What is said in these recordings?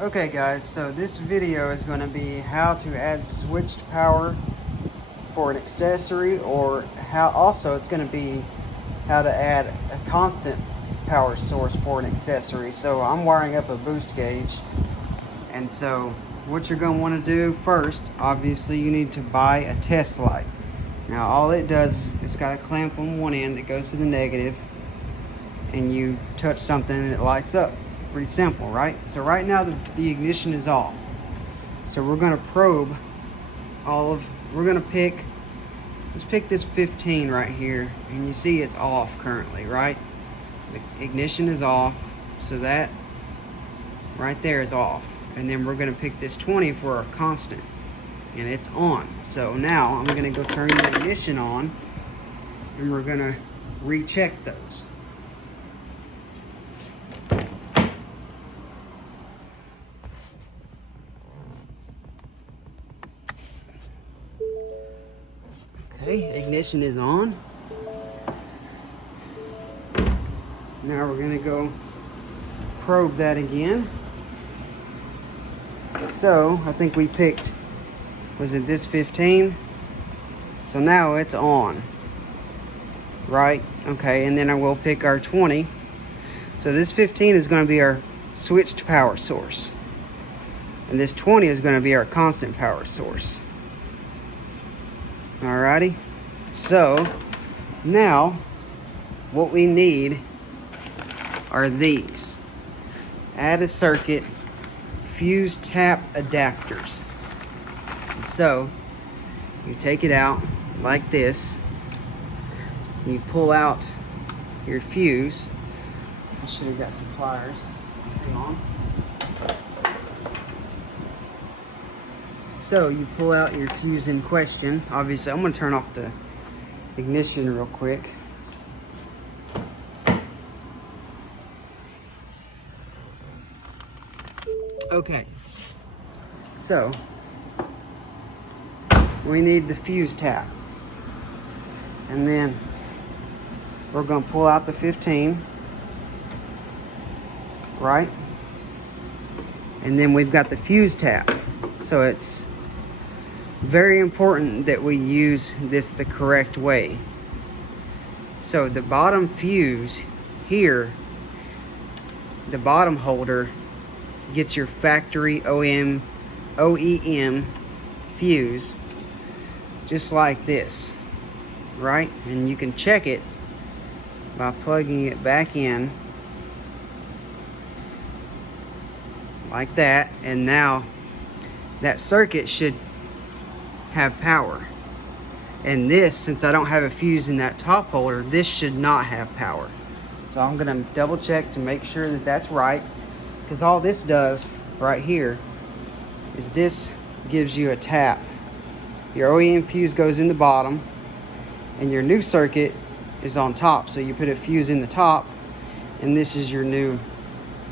Okay guys, so this video is going to be how to add switched power for an accessory, or how also it's going to be how to add a constant power source for an accessory. So I'm wiring up a boost gauge, and so what you're going to want to do first, obviously you need to buy a test light. Now all it does is it's got a clamp on one end that goes to the negative, and you touch something and it lights up. Pretty simple, right? So right now the ignition is off. So we're gonna probe let's pick this 15 right here, and you see it's off currently, right? The ignition is off, so that right there is off. And then we're gonna pick this 20 for our constant, and it's on. So now I'm gonna go turn the ignition on, and we're gonna recheck those. Okay, ignition is on. Now we're gonna go probe that again. So I think we picked, was it this 15? So now it's on, right? Okay, and then I will pick our 20. So this 15 is gonna be our switched power source, and this 20 is gonna be our constant power source. Alrighty, so now what we need are these. Add a circuit fuse tap adapters. So you take it out like this, you pull out your fuse. I should have got some pliers. Hang on. So you pull out your fuse in question. Obviously, I'm going to turn off the ignition real quick. Okay, so we need the fuse tap, and then we're going to pull out the 15, right? And then we've got the fuse tap. So it's very important that we use this the correct way. So the bottom fuse here, the bottom holder, gets your factory OEM fuse, just like this, right? And you can check it by plugging it back in like that, and now that circuit should have power. And this, since I don't have a fuse in that top holder, this should not have power. So I'm gonna double check to make sure that that's right, because all this does right here is this gives you a tap. Your OEM fuse goes in the bottom, and your new circuit is on top. So you put a fuse in the top, and this is your new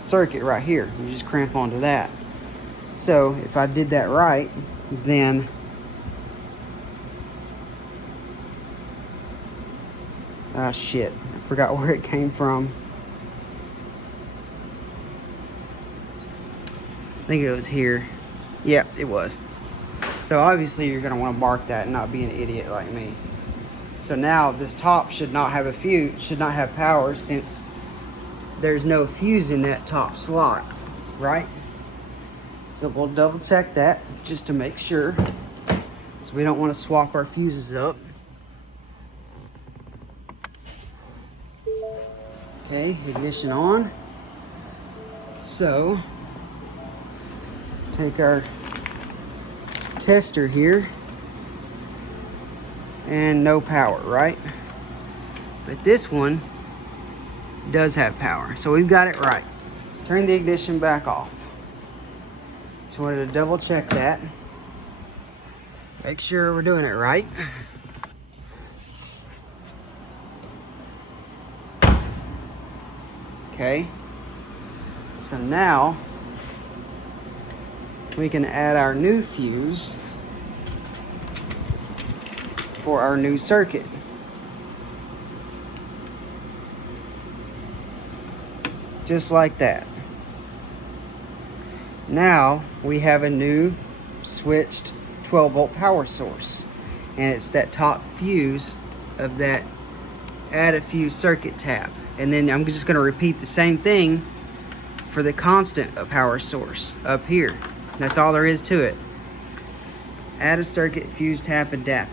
circuit right here. You just clamp onto that. So if I did that right, then shit, I forgot where it came from. I think it was here. Yep, it was. So obviously you're gonna want to mark that and not be an idiot like me. So now this top should not have a fuse, should not have power, since there's no fuse in that top slot, right? So we'll double check that just to make sure, because we don't want to swap our fuses up. Okay, ignition on. So take our tester here, and no power, right? But this one does have power, so we've got it right. Turn the ignition back off. Just wanted to double check that. Make sure we're doing it right. Okay. So now we can add our new fuse for our new circuit. Just like that. Now we have a new switched 12-volt power source, and it's that top fuse of that add a fuse circuit tab. And then I'm just going to repeat the same thing for the constant power source up here. That's all there is to it. Add a circuit fuse tab adapter,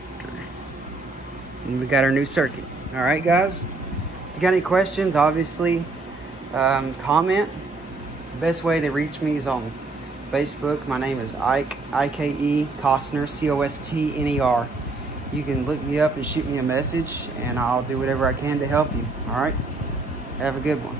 and we got our new circuit. All right, guys, if you got any questions, obviously comment. The best way to reach me is on Facebook. My name is Ike, I-K-E, Costner, C-O-S-T-N-E-R. You can look me up and shoot me a message, and I'll do whatever I can to help you. All right? Have a good one.